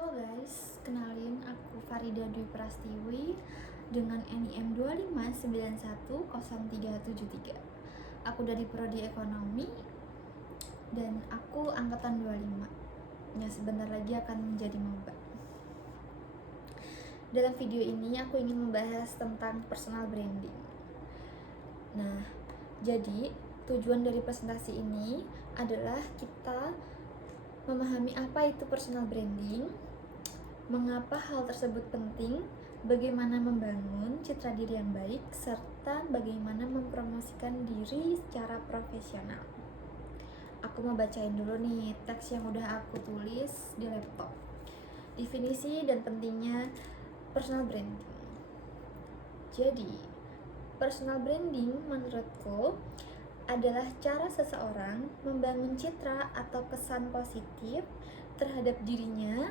Halo guys, kenalin aku Farida Dwi Prastiwi dengan NIM 259103773. Aku dari Prodi Ekonomi dan aku angkatan 25. Ya, sebentar lagi akan menjadi maba. Dalam video ini aku ingin membahas tentang personal branding. Nah, jadi tujuan dari presentasi ini adalah kita memahami apa itu personal branding, mengapa hal tersebut penting, bagaimana membangun citra diri yang baik, serta bagaimana mempromosikan diri secara profesional. Aku mau bacain dulu nih teks yang udah aku tulis di laptop. Definisi dan pentingnya personal branding. Jadi, personal branding menurutku adalah cara seseorang membangun citra atau kesan positif terhadap dirinya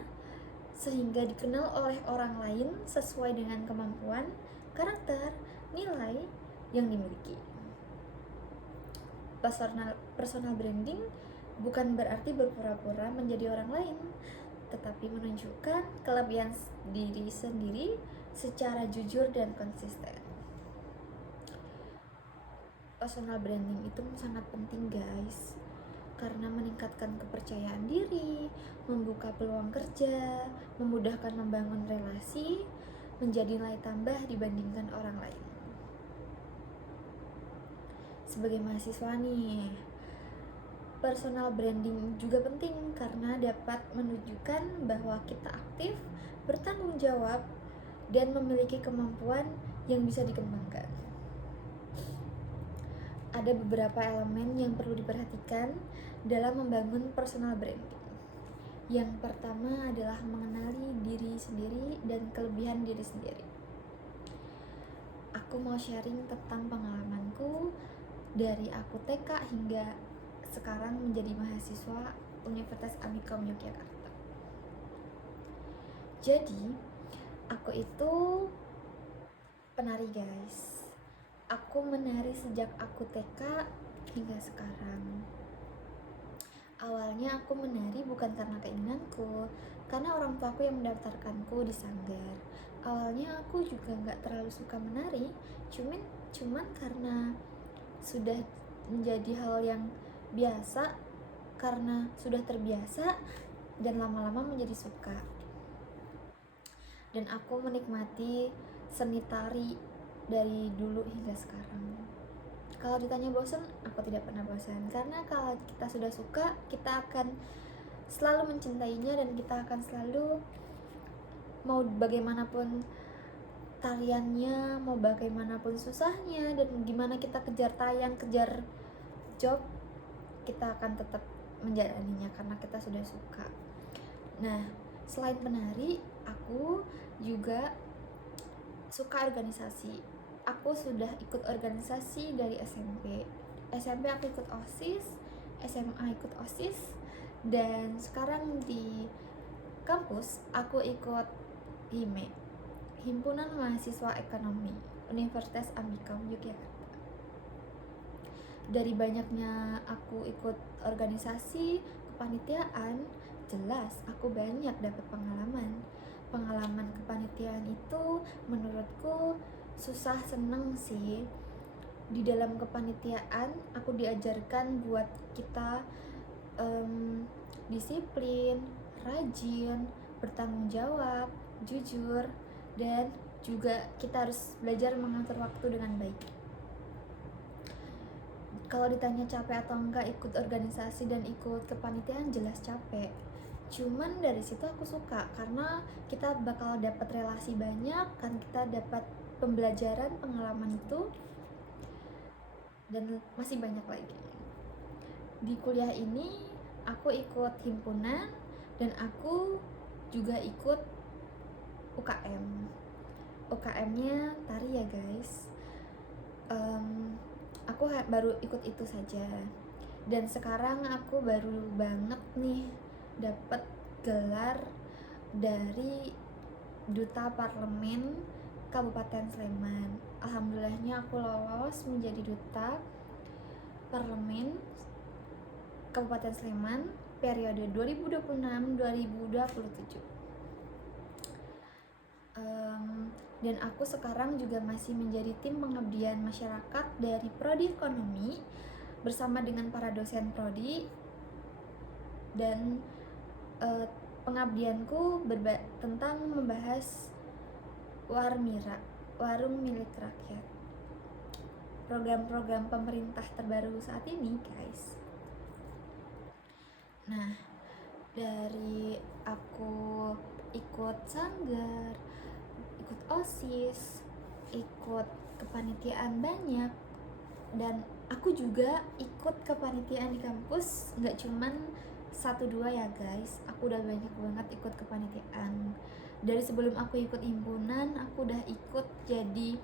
sehingga dikenal oleh orang lain sesuai dengan kemampuan, karakter, nilai yang dimiliki. Personal branding bukan berarti berpura-pura menjadi orang lain, tetapi menunjukkan kelebihan diri sendiri secara jujur dan konsisten. Personal branding itu sangat penting guys, karena meningkatkan kepercayaan diri, membuka peluang kerja, memudahkan membangun relasi, menjadi nilai tambah dibandingkan orang lain. Sebagai mahasiswa nih, personal branding juga penting karena dapat menunjukkan bahwa kita aktif, bertanggung jawab, dan memiliki kemampuan yang bisa dikembangkan. Ada beberapa elemen yang perlu diperhatikan dalam membangun personal branding. Yang pertama adalah mengenali diri sendiri dan kelebihan diri sendiri. Aku mau sharing tentang pengalamanku dari aku TK hingga sekarang menjadi mahasiswa Universitas Amikom Yogyakarta. Jadi, aku itu penari guys. Aku menari sejak aku TK hingga sekarang. Awalnya aku menari bukan karena keinginanku, karena orang tuaku yang mendaftarkanku di sanggar. Awalnya aku juga nggak terlalu suka menari, cuman karena sudah menjadi hal yang biasa, karena sudah terbiasa dan lama-lama menjadi suka. Dan aku menikmati seni tari dari dulu hingga sekarang. Kalau ditanya bosan, aku tidak pernah bosan, karena kalau kita sudah suka, kita akan selalu mencintainya dan kita akan selalu mau bagaimanapun tariannya, mau bagaimanapun susahnya, dan gimana kita kejar tayang, kejar job, kita akan tetap menjalaninya karena kita sudah suka. Nah, selain penari, aku juga suka organisasi. Aku sudah ikut organisasi dari SMP. SMP aku ikut OSIS, SMA ikut OSIS, dan sekarang di kampus aku ikut HIME, Himpunan Mahasiswa Ekonomi Universitas Amikom Yogyakarta. Dari banyaknya aku ikut organisasi, kepanitiaan, jelas aku banyak dapat pengalaman kepanitiaan itu menurutku susah seneng sih. Di dalam kepanitiaan aku diajarkan buat kita disiplin, rajin, bertanggung jawab, jujur, dan juga kita harus belajar mengatur waktu dengan baik. Kalau ditanya capek atau enggak ikut organisasi dan ikut kepanitiaan, jelas capek. Cuman dari situ aku suka karena kita bakal dapat relasi banyak, kan kita dapat pembelajaran, pengalaman itu, dan masih banyak lagi. Di kuliah ini aku ikut himpunan dan aku juga ikut UKM. UKM-nya tari ya guys. Aku baru ikut itu saja. Dan sekarang aku baru banget nih dapat gelar dari Duta Parlemen Kabupaten Sleman. Alhamdulillahnya aku lolos menjadi Duta Parlemen Kabupaten Sleman periode 2026-2027. Dan aku sekarang juga masih menjadi tim pengabdian masyarakat dari Prodi Ekonomi bersama dengan para dosen Prodi. Dan pengabdianku tentang membahas Warmira, warung milik rakyat, program-program pemerintah terbaru saat ini, guys. Nah, dari aku ikut sanggar, ikut OSIS, ikut kepanitiaan banyak, dan aku juga ikut kepanitiaan di kampus, nggak cuman 1-2 ya guys, aku udah banyak banget ikut kepanitiaan. Dari sebelum aku ikut himpunan, aku udah ikut jadi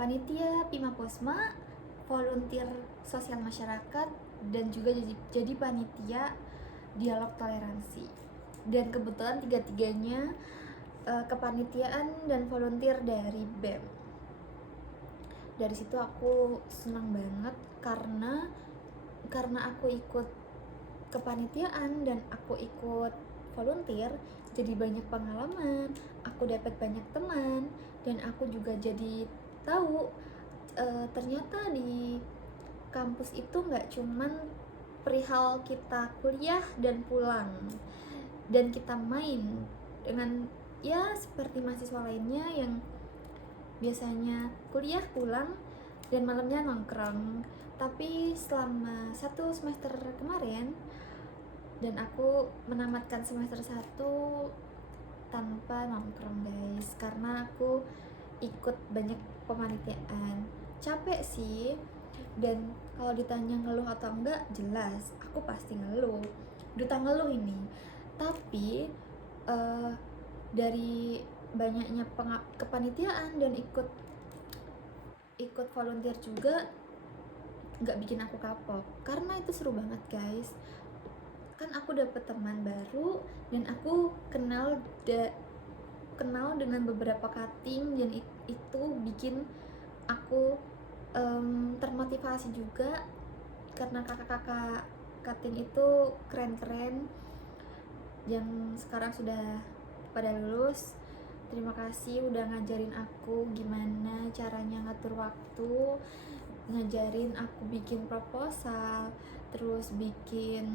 panitia Pima Posma, volunteer sosial masyarakat, dan juga jadi panitia dialog toleransi. Dan kebetulan tiga-tiganya kepanitiaan dan volunteer dari BEM. Dari situ aku senang banget karena aku ikut kepanitiaan dan aku ikut volunteer, jadi banyak pengalaman, aku dapat banyak teman, dan aku juga jadi tahu ternyata di kampus itu nggak cuman perihal kita kuliah dan pulang dan kita main dengan ya seperti mahasiswa lainnya yang biasanya kuliah pulang dan malamnya nongkrong. Tapi selama 1 semester kemarin, dan aku menamatkan semester 1 tanpa nongkrong guys, karena aku ikut banyak pemanitiaan. Capek sih, dan kalau ditanya ngeluh atau enggak, jelas aku pasti ngeluh, duta ngeluh ini. Tapi dari banyaknya kepanitiaan dan ikut volunteer juga nggak bikin aku kapok, karena itu seru banget guys. Kan aku dapet teman baru dan aku kenal dengan beberapa cutting, dan itu bikin aku termotivasi juga, karena kakak-kakak cutting itu keren-keren yang sekarang sudah pada lulus. Terima kasih udah ngajarin aku gimana caranya ngatur waktu, ngajarin aku bikin proposal, terus bikin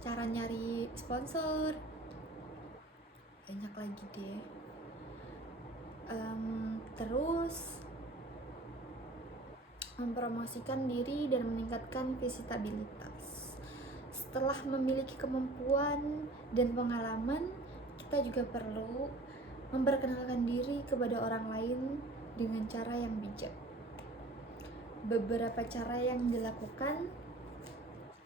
cara nyari sponsor, banyak lagi deh. Terus mempromosikan diri dan meningkatkan visitabilitas. Setelah memiliki kemampuan dan pengalaman, kita juga perlu memperkenalkan diri kepada orang lain dengan cara yang bijak. Beberapa cara yang dilakukan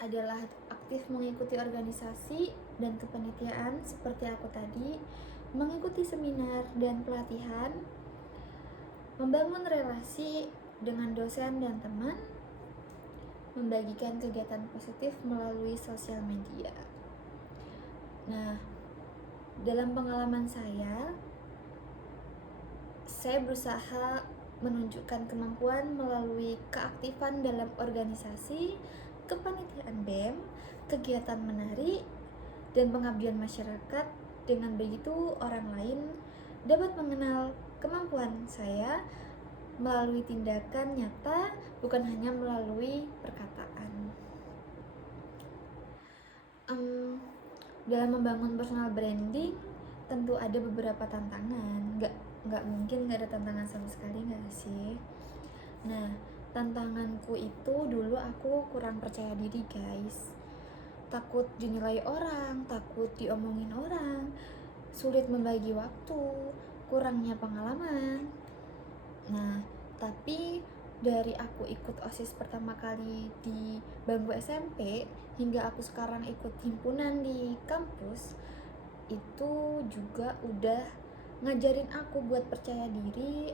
adalah aktif mengikuti organisasi dan kepanitiaan seperti aku tadi, mengikuti seminar dan pelatihan, membangun relasi dengan dosen dan teman, membagikan kegiatan positif melalui sosial media. Nah, dalam pengalaman saya berusaha menunjukkan kemampuan melalui keaktifan dalam organisasi, kepanitiaan BEM, kegiatan menari, dan pengabdian masyarakat. Dengan begitu, orang lain dapat mengenal kemampuan saya melalui tindakan nyata, bukan hanya melalui perkataan. Dalam membangun personal branding, tentu ada beberapa tantangan. Nggak mungkin nggak ada tantangan sama sekali, nggak sih? Nah, tantanganku itu dulu aku kurang percaya diri guys, takut dinilai orang, takut diomongin orang, sulit membagi waktu, kurangnya pengalaman. Nah, tapi dari aku ikut OSIS pertama kali di bangku SMP hingga aku sekarang ikut himpunan di kampus, itu juga udah ngajarin aku buat percaya diri,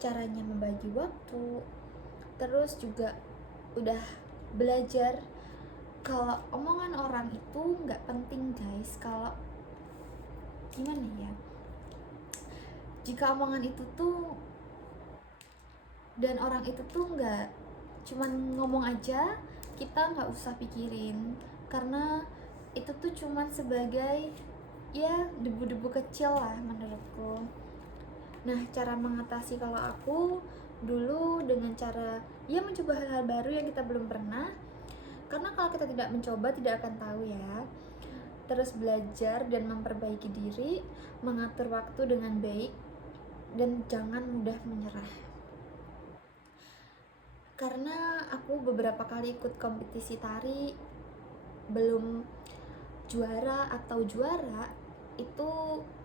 caranya membagi waktu. Terus juga udah belajar kalau omongan orang itu nggak penting guys. Kalau gimana ya, jika omongan itu tuh dan orang itu tuh nggak cuman ngomong aja, kita nggak usah pikirin, karena itu tuh cuman sebagai ya debu-debu kecil lah menurutku. Nah, cara mengatasi kalau aku dulu dengan cara ya mencoba hal-hal baru yang kita belum pernah, karena kalau kita tidak mencoba tidak akan tahu ya. Terus belajar dan memperbaiki diri, mengatur waktu dengan baik, dan jangan mudah menyerah. Karena aku beberapa kali ikut kompetisi tari, belum juara atau juara, itu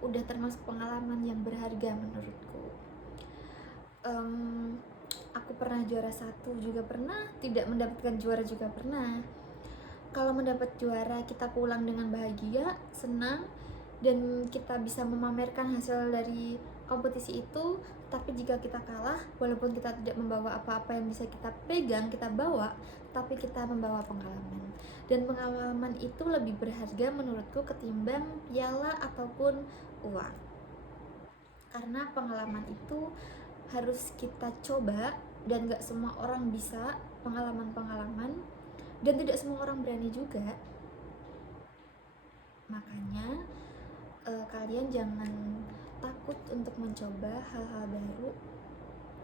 udah termasuk pengalaman yang berharga menurutku. Aku pernah juara 1 juga pernah, tidak mendapatkan juara juga pernah. Kalau mendapat juara, kita pulang dengan bahagia, senang, dan kita bisa memamerkan hasil dari kompetisi itu. Tapi jika kita kalah, walaupun kita tidak membawa apa-apa yang bisa kita pegang, kita bawa, tapi kita membawa pengalaman. Dan pengalaman itu lebih berharga menurutku ketimbang piala ataupun uang. Karena pengalaman itu harus kita coba, dan gak semua orang bisa pengalaman-pengalaman, dan tidak semua orang berani juga. Makanya kalian jangan takut untuk mencoba hal-hal baru,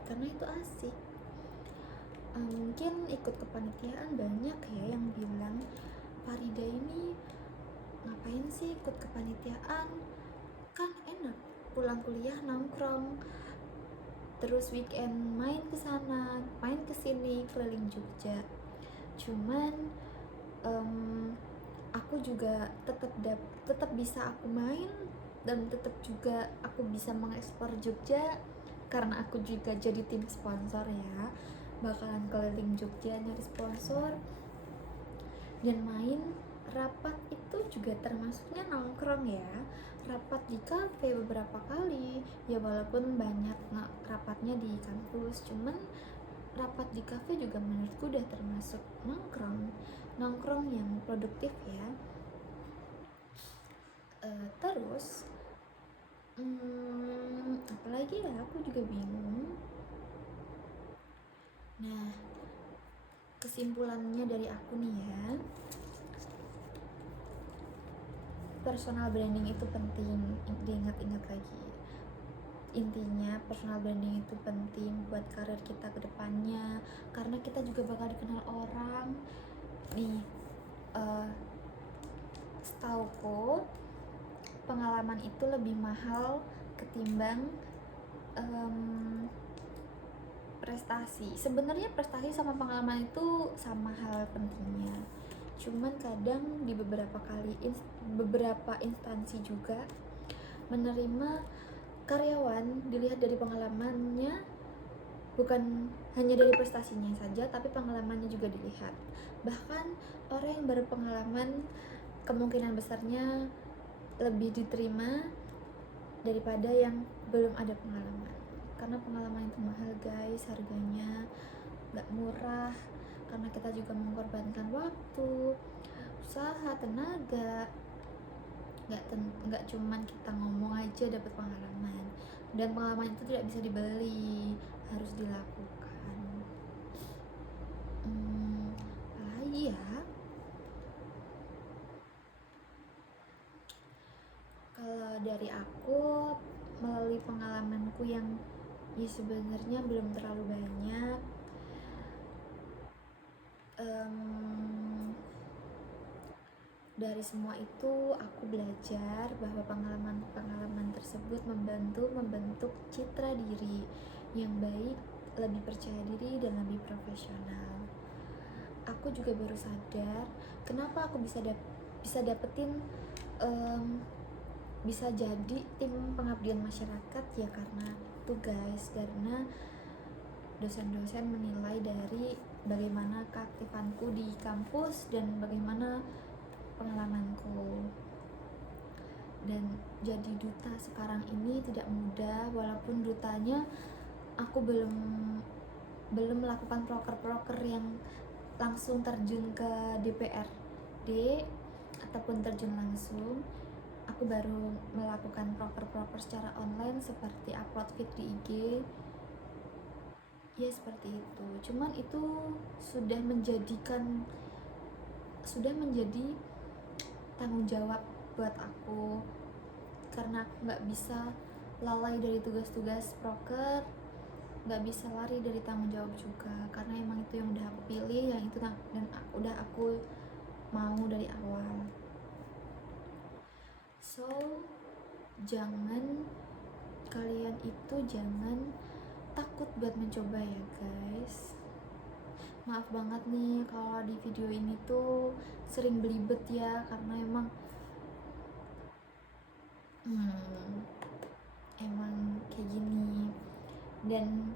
karena itu asik. Mungkin ikut kepanitiaan banyak ya yang bilang, Farida ini ngapain sih ikut kepanitiaan, kan enak pulang kuliah nongkrong, terus weekend main ke sana, main ke sini, keliling Jogja. Cuman aku juga tetap bisa aku main, dan tetap juga aku bisa mengeksplor Jogja, karena aku juga jadi tim sponsor ya, bakalan keliling Jogja nyari sponsor dan main. Rapat itu juga termasuknya nongkrong ya, rapat di kafe beberapa kali ya, walaupun banyak rapatnya di kampus, cuman rapat di kafe juga menurutku udah termasuk nongkrong yang produktif ya. Terus apalagi ya, aku juga bingung. Nah, kesimpulannya dari aku nih ya, personal branding itu penting, diingat-ingat lagi. Intinya personal branding itu penting buat karir kita ke depannya, karena kita juga bakal dikenal orang. Nih, setauku pengalaman itu lebih mahal ketimbang prestasi. Sebenarnya prestasi sama pengalaman itu sama hal pentingnya, cuman kadang di beberapa instansi juga menerima karyawan dilihat dari pengalamannya, bukan hanya dari prestasinya saja, tapi pengalamannya juga dilihat. Bahkan orang yang berpengalaman kemungkinan besarnya lebih diterima daripada yang belum ada pengalaman, karena pengalaman itu mahal guys, harganya gak murah, karena kita juga mengorbankan waktu, usaha, tenaga. Gak cuman kita ngomong aja dapat pengalaman, dan pengalaman itu tidak bisa dibeli, harus dilakukan. Apalagi ya, kalau dari aku melalui pengalamanku yang ya sebenarnya belum terlalu banyak, dari semua itu aku belajar bahwa pengalaman tersebut membentuk citra diri yang baik, lebih percaya diri, dan lebih profesional. Aku juga baru sadar kenapa aku bisa dapetin bisa jadi tim pengabdian masyarakat ya, karena itu guys, karena dosen-dosen menilai dari bagaimana keaktifanku di kampus dan bagaimana pengalamanku. Dan jadi duta sekarang ini tidak mudah, walaupun dutanya aku belum melakukan proker-proker yang langsung terjun ke DPRD ataupun terjun langsung. Aku baru melakukan proker-proker secara online seperti upload feed di IG ya, seperti itu. Cuman itu sudah menjadi tanggung jawab buat aku, karena aku nggak bisa lalai dari tugas-tugas proker, nggak bisa lari dari tanggung jawab juga, karena emang itu yang udah aku pilih, yang itu dan udah aku mau dari awal. So kalian itu jangan takut buat mencoba ya guys. Maaf banget nih kalau di video ini tuh sering belibet ya, karena emang kayak gini. Dan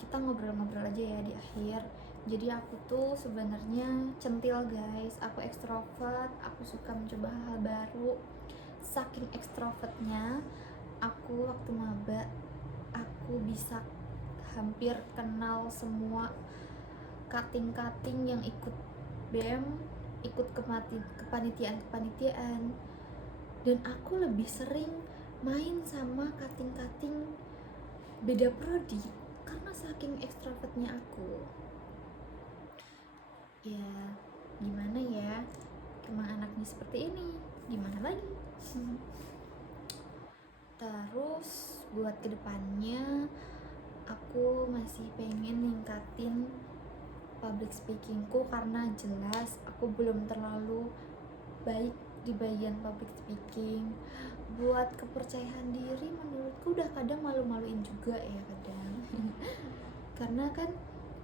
kita ngobrol-ngobrol aja ya di akhir. Jadi aku tuh sebenarnya centil guys, aku ekstrovert, aku suka mencoba hal baru. Saking ekstrovertnya, aku waktu maba aku bisa hampir kenal semua cutting-cutting yang ikut BEM, ikut kepanitiaan, dan aku lebih sering main sama cutting-cutting beda prodi karena saking ekstrovertnya aku. Ya gimana ya, emang anaknya seperti ini, gimana lagi. Terus buat kedepannya aku masih pengen ningkatin public speakingku, karena jelas aku belum terlalu baik di bagian public speaking. Buat kepercayaan diri menurutku udah kadang malu-maluin juga ya kadang. Karena kan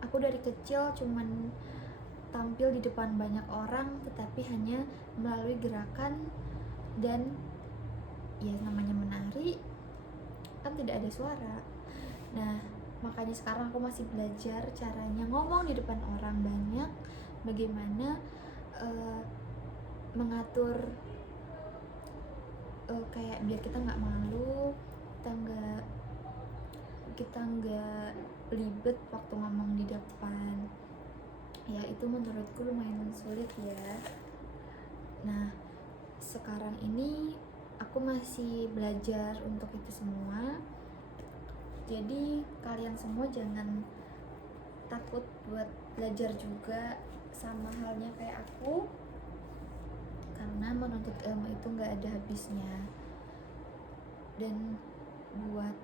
aku dari kecil cuman tampil di depan banyak orang, tetapi hanya melalui gerakan, dan ya namanya menari kan tidak ada suara. Nah makanya sekarang aku masih belajar caranya ngomong di depan orang banyak, bagaimana mengatur kayak biar kita nggak malu, kita nggak belibet waktu ngomong di depan. Ya itu menurutku lumayan sulit ya. Nah sekarang ini aku masih belajar untuk itu semua. Jadi kalian semua jangan takut buat belajar juga, sama halnya kayak aku, karena menuntut ilmu itu nggak ada habisnya. Dan buat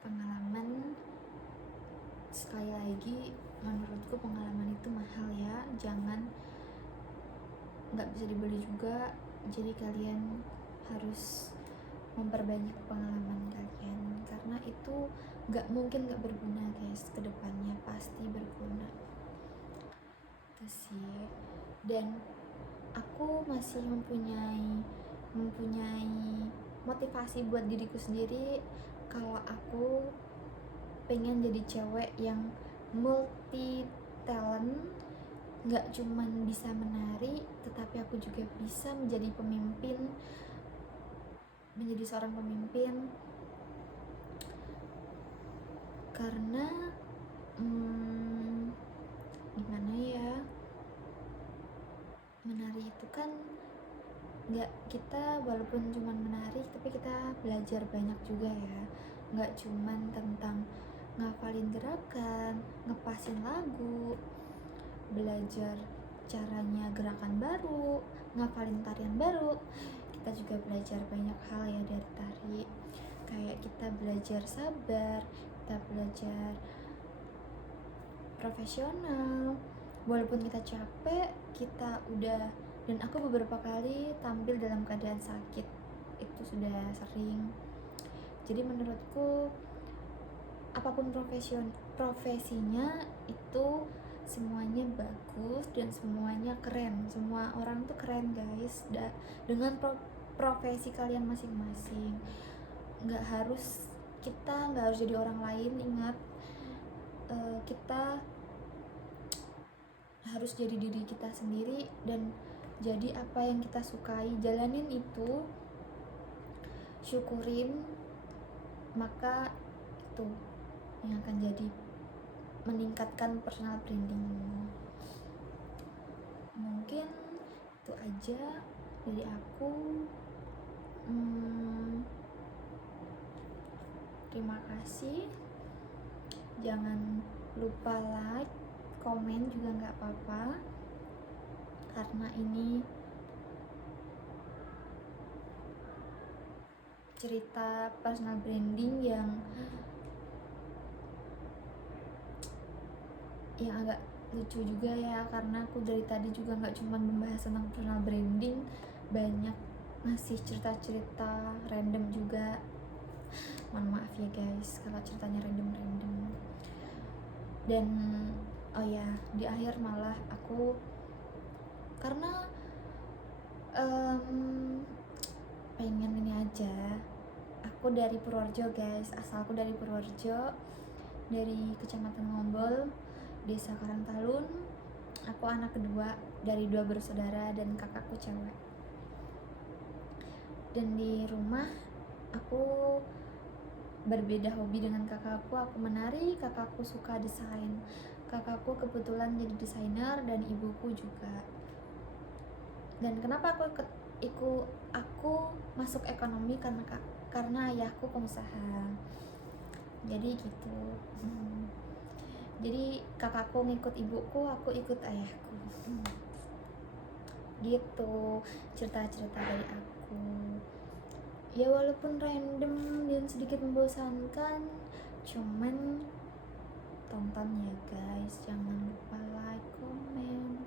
pengalaman, sekali lagi menurutku pengalaman itu mahal ya, nggak bisa dibeli juga. Jadi kalian harus memperbanyak pengalaman kalian, karena itu nggak mungkin nggak berguna guys, kedepannya pasti berguna. Itu sih. Dan aku masih mempunyai motivasi buat diriku sendiri kalau aku pengen jadi cewek yang multi talent, nggak cuman bisa menari, tetapi aku juga bisa menjadi seorang pemimpin. Karena gimana ya, menari itu kan nggak, kita walaupun cuman menari tapi kita belajar banyak juga ya, nggak cuman tentang ngafalin gerakan, ngepasin lagu, belajar caranya gerakan baru, ngafalin tarian baru. Kita juga belajar banyak hal ya dari tari, kayak kita belajar sabar, kita belajar profesional. Walaupun kita capek, kita udah, dan aku beberapa kali tampil dalam keadaan sakit, itu sudah sering. Jadi menurutku apapun profesinya itu semuanya bagus dan semuanya keren. Semua orang tuh keren guys, dengan profesi kalian masing-masing. Kita nggak harus jadi orang lain. Ingat, kita harus jadi diri kita sendiri dan jadi apa yang kita sukai, jalanin itu, syukurin, maka itu yang akan jadi meningkatkan personal brandingmu. Mungkin itu aja dari aku. Terima kasih. Jangan lupa like, komen juga nggak apa-apa, karena ini cerita personal branding yang agak lucu juga ya, karena aku dari tadi juga nggak cuma membahas tentang personal branding, banyak masih cerita-cerita random juga. Mohon maaf ya guys kalau ceritanya random. Dan oh ya, di akhir malah aku karena pengen ini aja, aku dari Purworejo guys, asalku dari Purworejo, dari Kecamatan Ngombol, Desa Karangtalun. Aku anak kedua dari 2 bersaudara dan kakakku cewek. Dan di rumah aku berbeda hobi dengan kakakku. Aku menari, kakakku suka desain. Kakakku kebetulan jadi desainer dan ibuku juga. Dan kenapa aku masuk ekonomi karena ayahku pengusaha. Jadi gitu. Jadi kakakku ngikut ibuku, aku ikut ayahku. Gitu cerita-cerita dari aku. Ya walaupun random dan sedikit membosankan, cuman tonton ya guys, jangan lupa like, comment,